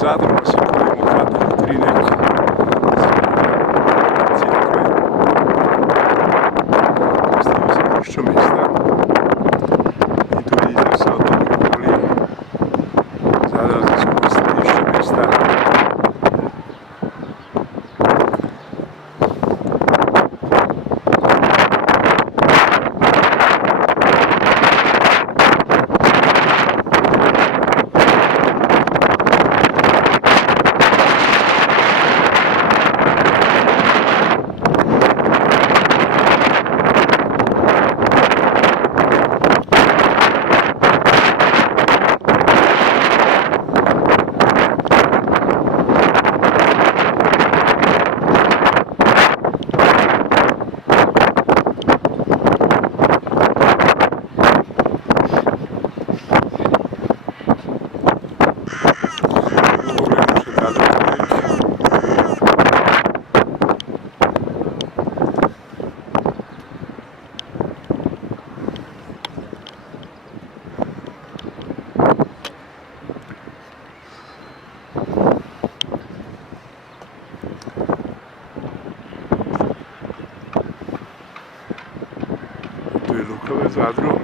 Zadru pa si pogledamo kratek utrinek cerkve, predstavlja središču mesta. In tu vidite vse otoke okoli Zadarskega središča mesta. Tu je luka v Zadru.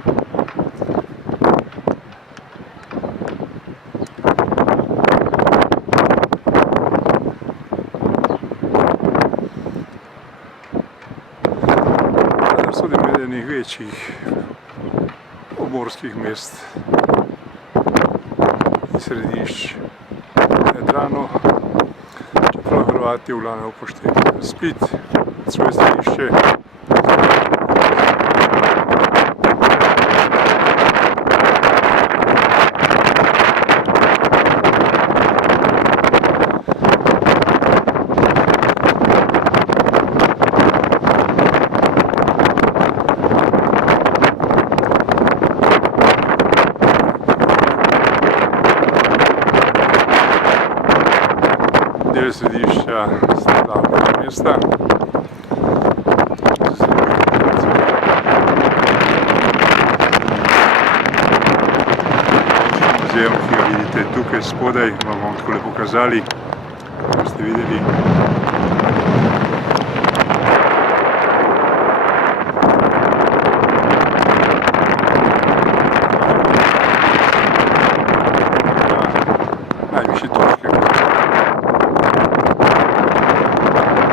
Zadar sodi med enih večjih obmorskih mest in središč. Nedrano, čeprav Hrvati v glavnem upoštevajo Split, svoje središče. Del središča starega mesta. Muzeum, ki ga vidite tukaj spodaj, vam bomo takole pokazali, da boste videli.